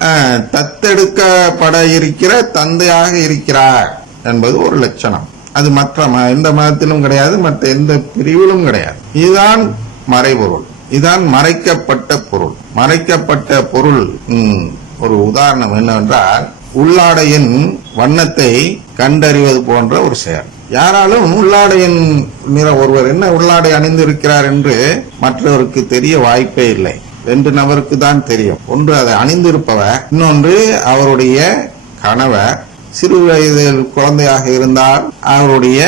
தத்தெடுக்கப்பட இருக்கிற தந்தையாக இருக்கிறார் என்பது ஒரு லட்சணம். அது மற்ற ம- எந்த மதத்திலும் கிடையாது மற்ற எந்த பிரிவிலும் கிடையாது. இதுதான் மறைபொருள். இதுதான் மறைக்கப்பட்ட பொருள். மறைக்கப்பட்ட பொருள் ஒரு உதாரணம் என்னவென்றால் உள்ளாடையின் வண்ணத்தை கண்டறிவது போன்ற ஒரு செயல். யாராலும் உள்ளாடையின் நிற ஒருவர் என்ன உள்ளாடை அணிந்திருக்கிறார் என்று மற்றவருக்கு தெரிய வாய்ப்பே இல்லை. ரெண்டு நபருக்கு தான் தெரியும். ஒன்று அதை அணிந்திருப்பவர் இன்னொன்று அவருடைய கணவர். சிறு வயதில் குழந்தையாக இருந்தால் அவருடைய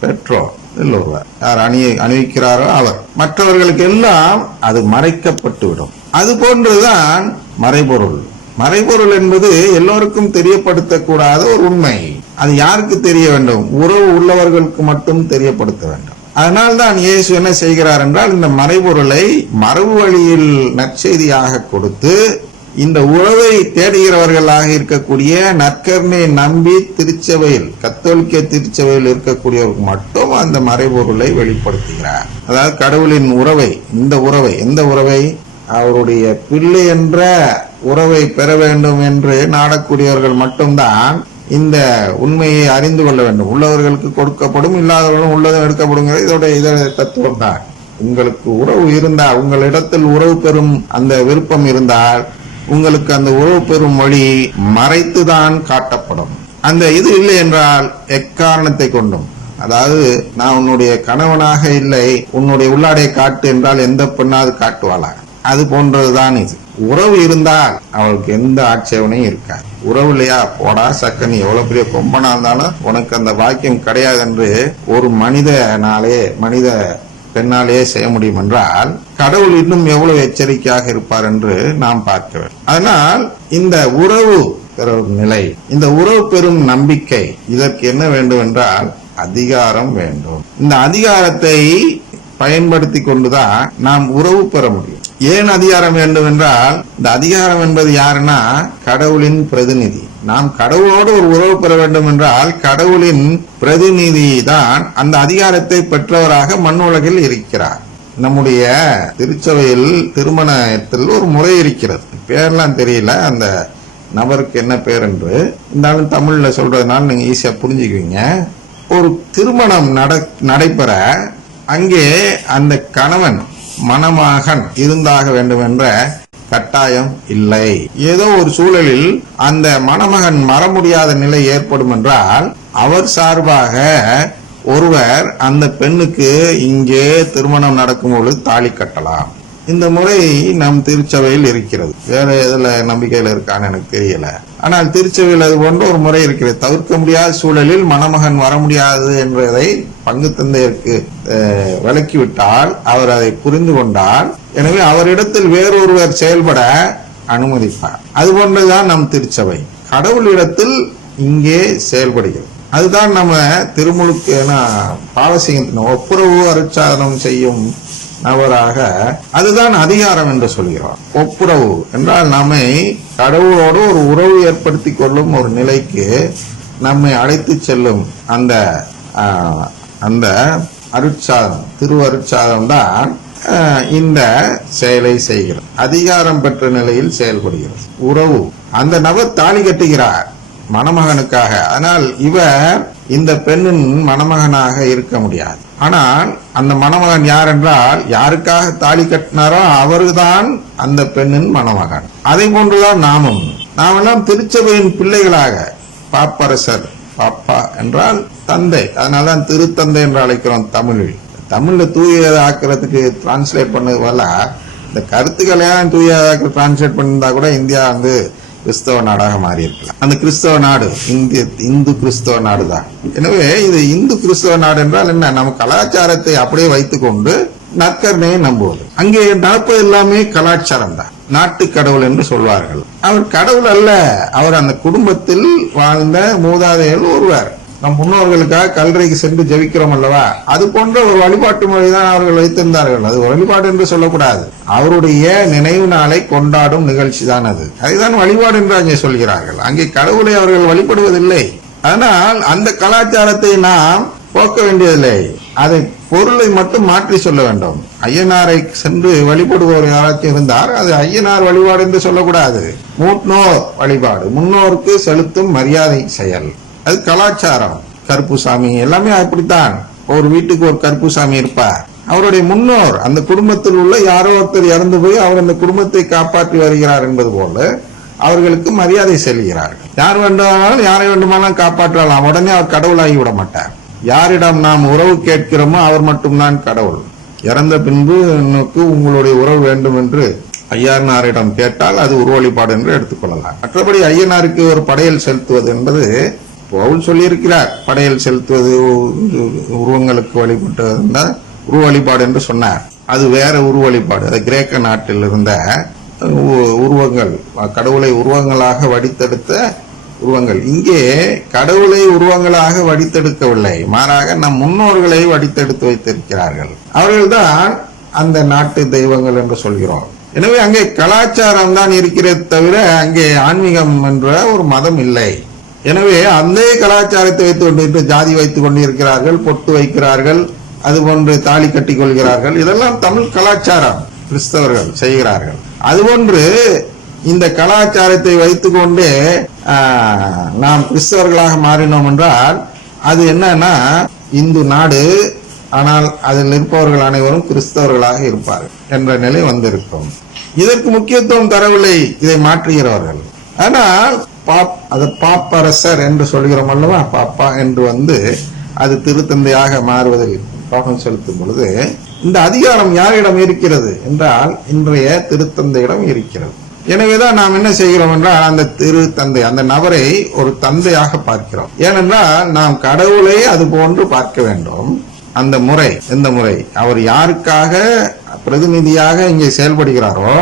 பெற்றோர் ஒருவர் யார் அணி அணிவிக்கிறாரோ அவர். மற்றவர்களுக்கு எல்லாம் அது மறைக்கப்பட்டு விடும் அது போன்றுதான் மறைபொருள். மறைபொருள் என்பது எல்லோருக்கும் தெரியப்படுத்தக்கூடாத ஒரு உண்மை. அது யாருக்கு தெரிய வேண்டும்? உறவு உள்ளவர்களுக்கு மட்டும் தெரியப்படுத்த வேண்டும். அதனால் தான் இயேசு என்ன செய்கிறார் என்றால் இந்த மறைபொருளை மரபு வழியில் நற்செய்தியாக கொடுத்து இந்த உறவை தேடுகிறவர்களாக இருக்கக்கூடிய நற்கர்ணை நம்பி திருச்சபையில் கத்தோலிக்க திருச்சபையில் இருக்கக்கூடியவருக்கு மட்டும் அந்த மறைபொருளை வெளிப்படுத்துகிறார். அதாவது கடவுளின் உறவை இந்த உறவை எந்த உறவை? அவருடைய பிள்ளை என்ற உறவை பெற வேண்டும் என்று நாடக்கூடியவர்கள் மட்டும்தான். இந்த உண்மையை அறிந்து கொள்ள வேண்டும். உள்ளவர்களுக்கு கொடுக்கப்படும் இல்லாதவர்களும் உள்ளதும் எடுக்கப்படுங்கிற இதோட இதோட தத்துவம் தான் உங்களுக்கு உறவு இருந்தால் உங்களிடத்தில் உறவு பெறும் அந்த விருப்பம் இருந்தால் உங்களுக்கு அந்த உறவு பெறும் வழி மறைத்துதான் காட்டப்படும். அந்த இது இல்லை என்றால் எக்காரணத்தை கொண்டும். அதாவது நான் உன்னுடைய கணவனாக இல்லை உன்னுடைய உள்ளாடையை காட்டு என்றால் எந்த பெண்ணாவது காட்டுவாளா? அது போன்றதுதான் இது. உறவு இருந்தால் அவளுக்கு எந்த ஆட்சேபனையும் இருக்காது. உறவு இல்லையா? போடா சக்க நீ எவ்வளவு பெரிய கொம்பனா இருந்தாலும் உனக்கு அந்த வாக்கியம் கிடையாது என்று ஒரு மனிதனாலே மனித பெண்ணாலேயே செய்ய முடியும் என்றால் கடவுள் இன்னும் எவ்வளவு எச்சரிக்கையாக இருப்பார் என்று நாம் பார்க்க வேண்டும். அதனால் இந்த உறவு பெறும் நிலை இந்த உறவு பெறும் நம்பிக்கை இதற்கு என்ன வேண்டும் என்றால் அதிகாரம் வேண்டும். இந்த அதிகாரத்தை பயன்படுத்தி கொண்டுதான் நாம் உறவு பெற முடியும். ஏன் அதிகாரம் வேண்டும் என்றால் இந்த அதிகாரம் என்பது யாருன்னா கடவுளின் பிரதிநிதி. நாம் கடவுளோடு ஒரு உறவு பெற வேண்டும் என்றால் கடவுளின் பிரதிநிதி தான் அந்த அதிகாரத்தை பெற்றவராக மண் உலகில் இருக்கிறார். நம்முடைய திருச்சபையில் திருமணத்தில் ஒரு முறை இருக்கிறது. பேர்லாம் தெரியல அந்த நபருக்கு என்ன பேர் என்று. இருந்தாலும் தமிழ்ல சொல்றதுனால நீங்க ஈஸியா புரிஞ்சுக்குவீங்க. ஒரு திருமணம் நட- நடைபெற அங்கே அந்த கணவன் மணமகன் இருந்தாக வேண்டும் என்ற கட்டாயம் இல்லை. ஏதோ ஒரு சூழலில் அந்த மணமகன் மற முடியாத நிலை ஏற்படும் என்றால் அவர் சார்பாக ஒருவர் அந்த பெண்ணுக்கு இங்கே திருமணம் நடக்கும் பொழுது தாலி கட்டலாம். இந்த முறை நம் திருச்சபையில் இருக்கிறது. வேற எதுல நம்பிக்கையில இருக்கான்னு எனக்கு தெரியல. ஆனால் திருச்சபையில் அது போன்ற ஒரு முறை இருக்கிறது. தவிர்க்க முடியாத சூழலில் மணமகன் வர முடியாது என்பதை பங்கு தந்தையருக்கு அஹ், விலக்கிவிட்டால் அவர் அதை புரிந்து கொண்டால் எனவே அவரிடத்தில் வேறொருவர் செயல்பட அனுமதிப்பார். அது போன்றுதான் நம் திருச்சபை. கடவுளிடத்தில் இங்கே செயல்படுகிறது. அதுதான் நம்ம திருமுழுக்கு ஏன்னா பாவசிங்கத்தின் ஒப்புரவு அருச்சாதனம் செய்யும் நபராக அதுதான் அதிகாரம் என்று சொல்கிறோம் ஒப்புரவு என்றால் நம்மை கடவுளோடு ஒரு உறவு ஏற்படுத்தி கொள்ளும் ஒரு நிலைக்கு நம்மை அழைத்து செல்லும் அந்த அந்த அருட்சாதம் திருவருட்சாதம் தான் இந்த செயலை செய்கிறது. அதிகாரம் பெற்ற நிலையில் செயல்படுகிறது. உறவு. அந்த நபர் தாலி கட்டுகிறார் மணமகனுக்காக. ஆனால் இவர் இந்த பெண்ணின் மணமகனாக இருக்க முடியாது. ஆனால் அந்த மணமகன் யார் என்றால் யாருக்காக தாலி கட்டினாரோ அவர்தான் அந்த பெண்ணின் மணமகன். அதை போன்றுதான் நாமும். நாம் எல்லாம் திருச்சபையின் பிள்ளைகளாக பாப்பரசர் பாப்பா என்றால் தந்தை. அதனால்தான் திருத்தந்தை என்று அழைக்கிறோம் தமிழில். தமிழ்ல தூயதாக்குறதுக்கு டிரான்ஸ்லேட் பண்ணது போல இந்த கருத்துக்களை தூயதாக்கு டிரான்ஸ்லேட் பண்ணியிருந்தா கூட இந்தியா வந்து கிறிஸ்தவ நாடாக மாறியிருக்கலாம். அந்த கிறிஸ்தவ நாடு இந்திய இந்து கிறிஸ்தவ நாடு தான் எனவே இது இந்து கிறிஸ்தவ நாடு என்றால் என்ன? நம்ம கலாச்சாரத்தை அப்படியே வைத்துக்கொண்டு நற்கருணையை நம்புவது. அங்கே நடப்பது எல்லாமே கலாச்சாரம் தான். நாட்டு கடவுள் என்று சொல்வார்கள். அவர் கடவுள் அல்ல. அவர் அந்த குடும்பத்தில் வாழ்ந்த மூதாதையர்கள் ஒருவர். நம் முன்னோர்களுக்காக கல்லறைக்கு சென்று ஜெபிக்கிறோம் அல்லவா? அது போன்ற ஒரு வழிபாட்டு முறைதான் அவர்கள் வைத்திருந்தார்கள். அது வழிபாடு என்று சொல்லக்கூடாது. அவருடைய நினைவு நாளை கொண்டாடும் நிகழ்ச்சி தான் அது. அதுதான் வழிபாடு என்று அங்கே சொல்கிறார்கள். அங்கே கடவுளை அவர்கள் வழிபடுவதில்லை. ஆனால் அந்த கலாச்சாரத்தை நாம் போக்க வேண்டியதில்லை. அதை பொருளை மட்டும் மாற்றி சொல்ல வேண்டும். ஐயனாரை சென்று வழிபடுவோர் யாராச்சும் இருந்தார் அது ஐயனார் வழிபாடு என்று சொல்லக்கூடாது. மூட்னோர் வழிபாடு. முன்னோருக்கு செலுத்தும் மரியாதை செயல். அது கலாச்சாரம். கருப்புசாமி எல்லாமே அப்படித்தான். ஒரு வீட்டுக்கு ஒரு கருப்புசாமி இருப்பார். அவருடைய முன்னோர் அந்த குடும்பத்தில் உள்ள யாரோ ஒருத்தர் இறந்து போய் அவர் அந்த குடும்பத்தை காப்பாற்றி வருகிறார் என்பது போல அவர்களுக்கு மரியாதை செல்கிறார்கள். யார் வேண்டுமானாலும் யாரை வேண்டுமானாலும் காப்பாற்றலாம். உடனே அவர் கடவுளாகி விட மாட்டார். யாரிடம் நாம் உறவு கேட்கிறோமோ அவர் மட்டும்தான் கடவுள். இறந்த பின்பு எனக்கு உங்களுடைய உறவு வேண்டும் என்று ஐயனாரிடம் கேட்டால் அது உருவழிப்பாடு என்று எடுத்துக்கொள்ளலாம். மற்றபடி ஐயனாருக்கு ஒரு படையல் செலுத்துவது என்பது பவுல் சொல்லியிருக்கிறார் படையல் செலுத்துவது உருவங்களுக்கு வழிபட்டு உருவ வழிபாடு என்று சொன்னார். அது வேற உருவ வழிபாடு. அது கிரேக்க நாட்டில் இருந்த உ- உருவங்கள் கடவுளை உருவங்களாக வடித்தெடுத்த உருவங்கள். இங்கே கடவுளை உருவங்களாக வடித்தெடுக்கவில்லை. மாறாக நம் முன்னோர்களை வடித்தெடுத்து வைத்திருக்கிறார்கள். அவர்கள்தான் அந்த நாட்டு தெய்வங்கள் என்று சொல்கிறோம். எனவே அங்கே கலாச்சாரம் தான் இருக்கிறது தவிர அங்கே ஆன்மீகம் என்ற ஒரு மதம் இல்லை. எனவே அந்த கலாச்சாரத்தை வைத்துக் கொண்டு ஜாதி வைத்துக் கொண்டிருக்கிறார்கள் பொட்டு வைக்கிறார்கள் அதுபோன்று தாலி கட்டிக் கொள்கிறார்கள். இதெல்லாம் தமிழ் கலாச்சாரம் கிறிஸ்தவர்கள் செய்கிறார்கள். அதுபோன்று இந்த கலாச்சாரத்தை வைத்துக்கொண்டு நாம் கிறிஸ்தவர்களாக மாறினோம் என்றால் அது என்னன்னா இந்து நாடு ஆனால் அதில் இருப்பவர்கள் அனைவரும் கிறிஸ்தவர்களாக இருப்பார்கள் என்ற நிலை வந்திருக்கும். இதற்கு முக்கியத்துவம் தரவில்லை இதை மாற்றுகிறவர்கள். ஆனால் பாப் அது பாப்பரசர் என்று சொல்கிறோம் அல்லவா? பாப்பா என்று வந்து அது திருத்தந்தையாக மாறுவதில் பாகம் செலுத்தும் பொழுது இந்த அதிகாரம் யாரிடம் இருக்கிறது என்றால் இன்றைய திருத்தந்தையிடம் இருக்கிறது. எனவேதான் நாம் என்ன செய்கிறோம் என்றால் அந்த திருத்தந்தை அந்த நபரை ஒரு தந்தையாக பார்க்கிறோம். ஏனென்றால் நாம் கடவுளை அது போன்று பார்க்க வேண்டும். அந்த முறை எந்த முறை? அவர் யாருக்காக பிரதிநிதியாக இங்கே செயல்படுகிறாரோ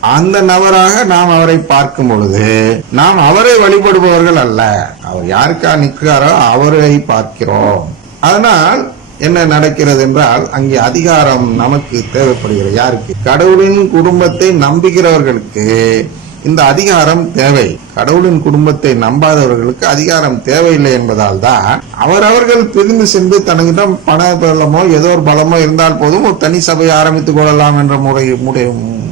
அந்த நபராக நாம் அவரை பார்க்கும் பொழுது நாம் அவரை வழிபடுபவர்கள் அல்ல. அவர் யாருக்கா நிற்கிறாரோ அவரை பார்க்கிறோம். அதனால் என்ன நடக்கிறது என்றால் அங்கே அதிகாரம் நமக்கு தேவைப்படுகிறது. யாருக்கு? கடவுளின் குடும்பத்தை நம்புகிறவர்களுக்கு. இந்த அதிகாரம் தேவை. கடவுளின் குடும்பத்தை நம்பாதவர்களுக்கு அதிகாரம் தேவையில்லை என்பதால் தான் அவரவர்கள் பிரிந்து சென்று தனக்கிடம் பண பலமோ ஏதோ ஒரு பலமோ இருந்தால் போதும் ஒரு தனி சபையை ஆரம்பித்துக் கொள்ளலாம் என்ற முறை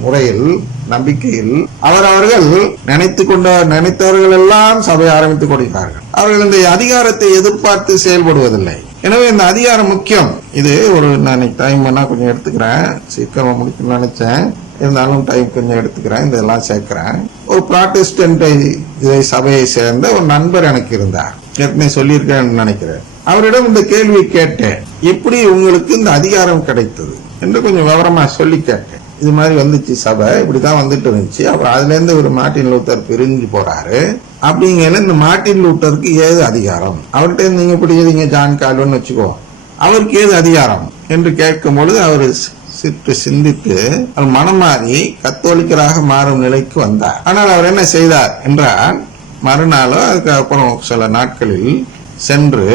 முறையில் நம்பிக்கையில் அவரவர்கள் நினைத்து கொண்ட நினைத்தவர்கள் எல்லாம் சபையை ஆரம்பித்துக் கொள்கிறார்கள். அவர்கள் இந்த அதிகாரத்தை எதிர்பார்த்து செயல்படுவதில்லை. எனவே இந்த அதிகாரம் முக்கியம். இது ஒரு நான் டைம் வேணா கொஞ்சம் எடுத்துக்கிறேன். சீக்கிரமா முடிக்கணும்னு நினைச்சேன். இருந்தாலும் டைம் கொஞ்சம் எடுத்துக்கிறேன் இதெல்லாம் சேர்க்குறேன். ஒரு ப்ராட்டஸ்டன்ட் சபையை சேர்ந்த ஒரு நண்பர் எனக்கு இருந்தார். ஏற்கனவே சொல்லியிருக்கேன்னு நினைக்கிறேன். அவரிடம் இந்த கேள்வி கேட்டேன். எப்படி உங்களுக்கு இந்த அதிகாரம் கிடைத்தது? என்று கொஞ்சம் விவரமா சொல்லி கேட்டேன். இது மாதிரி வந்துச்சு சபை இப்படிதான் வந்துட்டு இருந்துச்சு. அப்புறம் அதுல இருந்து ஒரு மார்ட்டின் லூத்தர் பிரிஞ்சு போறாரு. அப்படிங்கிற இந்த மார்ட்டின் லூத்தருக்கு ஏது அதிகாரம்? அவர்கிட்ட நீங்கள் நீங்க பிடிக்கிறீங்க ஜான் கால்வன் வச்சுக்கோ. அவருக்கு ஏது அதிகாரம்? என்று கேட்கும் பொழுது அவர் சிற்று சிந்தித்து அவர் மனம் மாறி கத்தோலிக்கராக மாறும் நிலைக்கு வந்தார். ஆனால் அவர் என்ன செய்தார் என்றால் மறுநாளோ அதுக்கப்புறம் சில நாட்களில் சென்று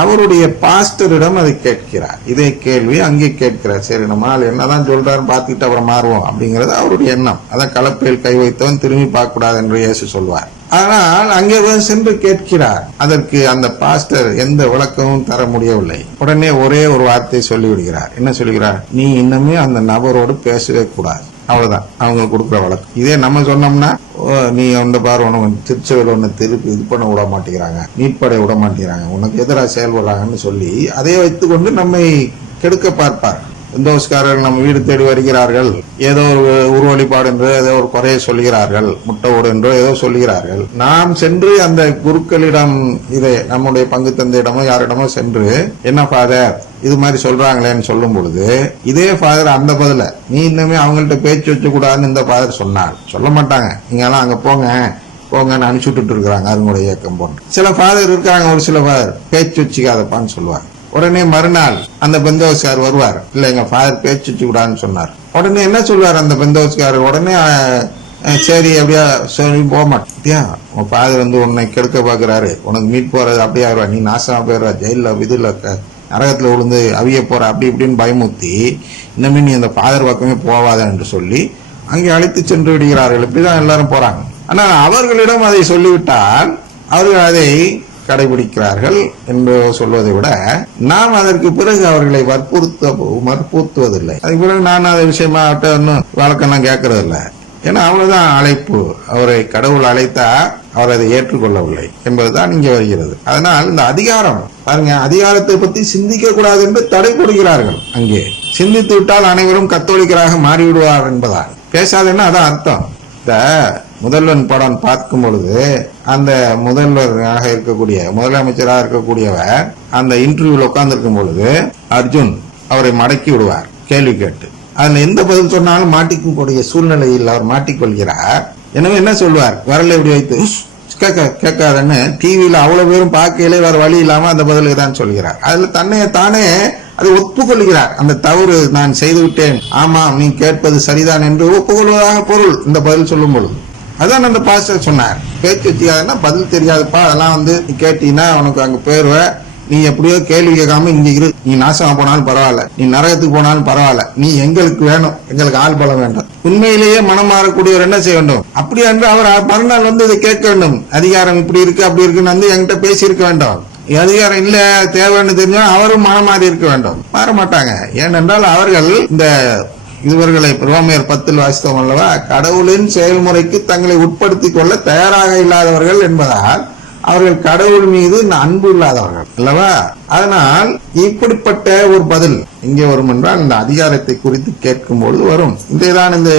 அவருடைய பாஸ்டரிடம் அதை கேட்கிறார். இதே கேள்வி அங்கே கேட்கிறார். சரி நம்ம ஆள் என்னதான் சொல்றாருன்னு பார்த்துக்கிட்டு அப்புறம் மாறுவோம் அப்படிங்கிறது அவருடைய எண்ணம். அதான் கலப்பையில் கை வைத்தவன் திரும்பி பார்க்க கூடாது என்று இயேசு சொல்வார். ஆனால் அங்கே சென்று கேட்கிறார். அதற்கு அந்த பாஸ்டர் எந்த விளக்கமும் தர முடியவில்லை. உடனே ஒரே ஒரு வார்த்தை சொல்லிவிடுகிறார். என்ன சொல்லுகிறார் நீ இன்னுமே அந்த நபரோடு பேசவே கூடாது. அவ்வளவுதான். அவங்க கொடுக்குற வழக்கு இதே நம்ம சொன்னோம்னா "ஓ, நீ அந்த பாரு உனக்கு திருச்செவில் ஒன்று திருப்பி இது பண்ண விட மாட்டேங்கிறாங்க. மீட்படை விட மாட்டேங்கிறாங்க. உனக்கு எதிராக செயல்படுறாங்கன்னு சொல்லி அதை வைத்துக்கொண்டு நம்மை கெடுக்க பார்ப்பார். சந்தோஷக்காரர்கள் நம்ம வீடு தேடி வருகிறார்கள். ஏதோ ஒரு உருவ வழிபாடு என்று ஏதோ ஒரு குறையை சொல்கிறார்கள். முட்டை ஓடு என்றோ ஏதோ சொல்கிறார்கள். நாம் சென்று அந்த குருக்களிடம் இதை நம்முடைய பங்கு தந்தையிடமோ யாரிடமோ சென்று என்ன ஃபாதர் இது மாதிரி சொல்றாங்களேன்னு சொல்லும் பொழுது இதே ஃபாதர் அந்த பதில நீ இன்னுமே அவங்கள்ட்ட பேச்சு வச்ச கூடாதுன்னு இந்த ஃபாதர் சொன்னார். சொல்ல மாட்டாங்க. நீங்க எல்லாம் அங்க போங்க போங்கன்னு அனுப்பிச்சு விட்டுட்டு இருக்கிறாங்க அதனுடைய இயக்கம் போன்று. சில ஃபாதர் இருக்காங்க ஒரு சில ஃபாதர் பேச்சு வச்சுக்காதப்பான்னு சொல்லுவாங்க. உடனே மறுநாள் அந்த பெந்தோஸ்கார் வருவார். இல்ல எங்க ஃபாதர் பேச்சு வச்சு கூடாதுன்னு சொன்னார். உடனே என்ன சொல்வார் அந்த பெந்தோஸ்கார்? உடனே சரி அப்படியா சரி போக மாட்டியா உன் ஃபாதர் வந்து உன்னை கெடுக்க பாக்குறாரு உனக்கு மீட் போறது அப்படியே? ஆயிடுவா நீ நாசமா போயிடுவா ஜெயில விதில க- நரகத்துல விழுந்து அவிய போற. அப்படி இப்படின்னு பயமுத்தி இன்னமே நீ அந்த ஃபாதர் பக்கமே போவாத என்று சொல்லி அங்கே அழைத்து சென்று விடுகிறார்கள். இப்படிதான் எல்லாரும் போறாங்க. ஆனால் அவர்களிடம் அதை சொல்லிவிட்டால் அவர்கள் அதை கடைபிடிக்கிறார்கள் என்று சொல்வதை விட நாம் அதற்கு பிறகு அவர்களை வற்புறுத்த வற்புறுத்துவதில்லை. அதுக்கு பிறகு நான் அதை விஷயமா ஒன்றும் இன்னும் வழக்கெல்லாம் கேட்கறது இல்லை ஏன்னா அவ்வளவுதான் அழைப்பு. அவரை கடவுள் அழைத்தா அவர் அதை ஏற்றுக்கொள்ளவில்லை என்பதுதான் இங்கே வருகிறது. அதனால் இந்த அதிகாரம் பாருங்க அதிகாரத்தை பத்தி சிந்திக்க கூடாது என்று தடை போடுகிறார்கள் அங்கே. சிந்தித்து விட்டால் அனைவரும் கத்தோலிக்கராக மாறிவிடுவார் என்பதால். பேசாதுன்னா அதான் அர்த்தம். இந்த முதல்வன் படம் பார்க்கும் பொழுது அந்த முதல்வராக இருக்கக்கூடிய முதலமைச்சராக இருக்கக்கூடியவர் அந்த இன்டர்வியூல உட்கார்ந்துருக்கும் பொழுது அர்ஜுன் அவரை மடக்கி விடுவார் கேள்வி கேட்டு. அதுல எந்த பதில் சொன்னாலும் மாட்டிக்கக்கூடிய சூழ்நிலையில் அவர் மாட்டிக்கொள்கிறார். எனவே என்ன சொல்வார்? வரல இப்படி வைத்து கேட்க கேட்காதன்னு டிவியில அவ்வளவு பேரும் பார்க்கையிலே வேற வழி இல்லாம அந்த பதிலுக்கு தான் சொல்கிறார். அதுல தன்னை தானே அதை ஒப்புக்கொள்கிறார். அந்த தவறு நான் செய்து விட்டேன் ஆமாம் நீ கேட்பது சரிதான் என்று ஒப்புக்கொள்வதாக பொருள். இந்த பதில் சொல்லும் பொழுது. அதான் அந்த பாஸ்டர் சொன்னார். பேச்சு வச்சுக்காதுன்னா பதில் தெரியாதுப்பா அதெல்லாம் வந்து நீ கேட்டீங்கன்னா உனக்கு அங்க போயிருவ. நீ எப்படியோ கேள்வி கேட்காம இங்க இரு. நீ நாசமா போனாலும் பரவாயில்ல. நீ நரகத்துக்கு போனாலும் பரவாயில்ல. நீ எங்களுக்கு வேணும். எங்களுக்கு ஆள் பலம் வேண்டும். உண்மையிலேயே மனம் மாறக்கூடியவர் என்ன செய்ய வேண்டும்? அப்படி என்று அவர் மறுநாள் வந்து இதை கேட்க வேண்டும். அதிகாரம் இப்படி இருக்கு அப்படி இருக்குன்னு வந்து என்கிட்ட பேசியிருக்க வேண்டும். அதிகாரம் இல்ல தேவைன்னு தெரிஞ்சா அவரும் மனம் மாறி இருக்க வேண்டும். மாற மாட்டாங்க. ஏனென்றால் அவர்கள் இந்த இவர்களை ரோமியர் பத்தில் வாசித்தோம் அல்லவா? கடவுளின் செயல்முறைக்கு தங்களை உட்படுத்திக் கொள்ள தயாராக இல்லாதவர்கள் என்பதால் அவர்கள் கடவுள் மீது அன்பு இல்லாதவர்கள் அல்லவா? அதனால் இப்படிப்பட்ட ஒரு பதில் இங்கே வரும் என்றால் இந்த அதிகாரத்தை குறித்து கேட்கும் பொழுது வரும் இதைதான் இந்த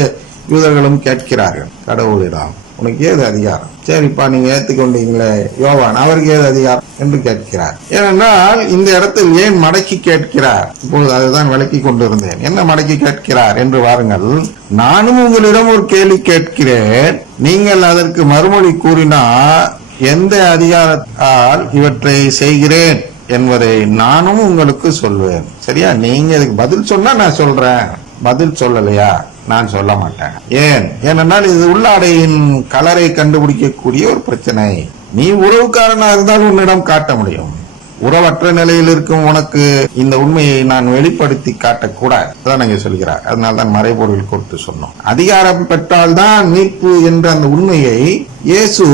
யூதர்களும் கேட்கிறார்கள் கடவுளிடம். உனக்கு ஏது அதிகாரம்? சரிப்பா நீங்க ஏத்துக்கொண்டீங்களே யோவான் அவருக்கு ஏது அதிகாரம்? என்று கேட்கிறார். ஏனென்றால் இந்த இடத்தில் ஏன் மடக்கி கேட்கிறார்? இப்போது அதுதான் விளக்கி கொண்டிருந்தேன். என்ன மடக்கி கேட்கிறார் என்று வாருங்கள். நானும் உங்களிடம் ஒரு கேள்வி கேட்கிறேன். நீங்கள் அதற்கு மறுமொழி கூறினால் எந்த அதிகாரத்தால் இவற்றை செய்கிறேன் என்பதை நானும் உங்களுக்கு சொல்வேன். சரியா? நீங்க இதுக்கு பதில் சொன்னா நான் சொல்றேன். பதில் சொல்லலையா? நான் சொல்ல மாட்டேன். ஏன்? ஏனென்றால் இது உள்ளாடையின் கலரை கண்டுபிடிக்கக்கூடிய ஒரு பிரச்சனை. நீ உறவுக்காரனாக இருந்தால் உன்னிடம் காட்ட முடியும். உறவற்ற நிலையில் இருக்கும் உனக்கு இந்த உண்மையை நான் வெளிப்படுத்தி காட்டக்கூடாது. அதான் சொல்கிறார். அதனால தான் மறைபொருள் கொடுத்து சொன்னோம். அதிகாரம் பெற்றால்தான் மீட்பு என்ற அந்த உண்மையை இயேசு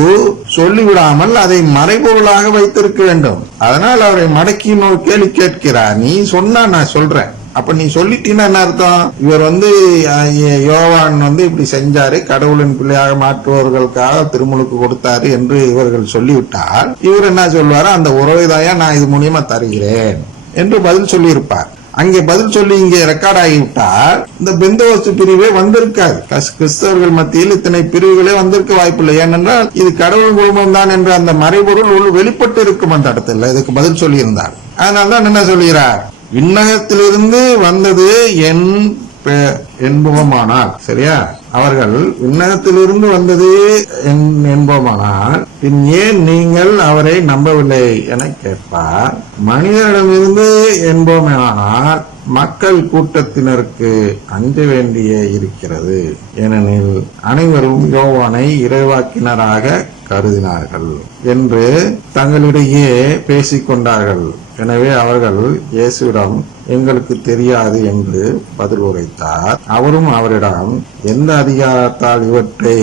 சொல்லிவிடாமல் அதை மறைபொருளாக வைத்திருக்க வேண்டும். அதனால் அவரை மடக்கி நோ- கேள்வி கேட்கிறார். நீ சொன்னா நான் சொல்றேன். அப்ப நீ சொல்லிட்டீன்னா என்ன அர்த்தம்? இவர் வந்து யோவான் வந்து இப்படி செஞ்சாரு. கடவுளின் பிள்ளையாக மாற்றுவர்களுக்காக திருமுழுக்கு கொடுத்தாரு என்று இவர்கள் சொல்லிவிட்டால் இவர் என்ன சொல்வாரு? அந்த உறவைதாயா நான் இது மூலியமா தருகிறேன் என்று பதில் சொல்லியிருப்பார். அங்கே பதில் சொல்லி இங்கே ரெக்கார்ட் ஆகிவிட்டால் இந்த பெந்தோஸ்து பிரிவே வந்திருக்காது. கிறிஸ்தவர்கள் மத்தியில் இத்தனை பிரிவுகளே வந்திருக்க வாய்ப்பில்லை. ஏனென்றால் இது கடவுள் குடும்பம் தான் என்ற அந்த மறைபொருள் உள் வெளிப்பட்டு இருக்கும் அந்த இடத்துல. இதுக்கு பதில் சொல்லியிருந்தார். அதனால்தான் என்ன சொல்கிறார்? விண்ணகத்திலிருந்து வந்தது என் பெ- சரியா? அவர்கள் விண்ணகத்திலிருந்து வந்தது என்- என்பவமானால் பின் ஏன் நீங்கள் அவரை நம்பவில்லை என கேட்பார். மனிதரிடமிருந்து என்பவமானால் மக்கள் கூட்டத்தினருக்கு அஞ்ச வேண்டிய இருக்கிறது. ஏனெனில் அனைவரும் யோவானை இறைவாக்கினராக கருதினார்கள் என்று தங்களிடையே பேசிக்கொண்டார்கள். எனவே அவர்கள் இயேசுவிடம் எங்களுக்கு தெரியாது என்று பதில் உரைத்தார். அவரும் அவரிடம் எந்த அதிகாரத்தால் இவற்றை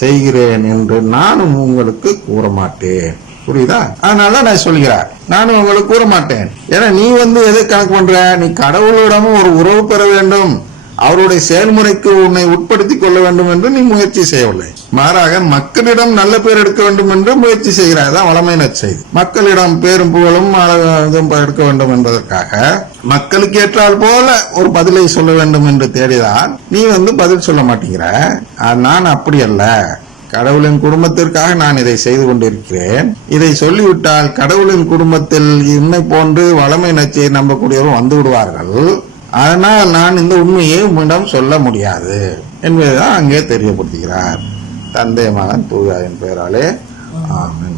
செய்கிறேன் என்று நானும் உங்களுக்கு கூற மாட்டேன் புரியுதா? அதனால நான் சொல்கிறேன் நானும் உங்களுக்கு கூற மாட்டேன் ஏன்னா நீ வந்து எதை கணக்கு பண்ற? நீ கடவுளிடமும் ஒரு உறவு பெற வேண்டும். அவருடைய செயல்முறைக்கு உன்னை உட்படுத்தி கொள்ள வேண்டும் என்று நீ முயற்சி செய்யவில்லை. மாறாக மக்களிடம் நல்ல பேர் எடுக்க வேண்டும் என்று முயற்சி செய்கிறாய். தான் வளமையின செய்தி மக்களிடம் பேரும் புகழும் அழகு- எடுக்க வேண்டும் என்பதற்காக மக்களுக்கு ஏற்றால் போல ஒரு பதிலை சொல்ல வேண்டும் என்று தேடிதான் நீ வந்து பதில் சொல்ல மாட்டேங்கிற. நான் அப்படி அல்ல. கடவுளின் குடும்பத்திற்காக நான் இதை செய்து கொண்டிருக்கிறேன். இதை சொல்லிவிட்டால் கடவுளின் குடும்பத்தில் என்னை போன்று வளமை நச்சை நம்பக்கூடியவர்கள் வந்து விடுவார்கள். அதனால் நான் இந்த உண்மையை உம்மிடம் சொல்ல முடியாது என்பதுதான் அங்கே தெரியப்படுத்துகிறார். தந்தை மகன் தூயாவின் பெயராலே. ஆமென்.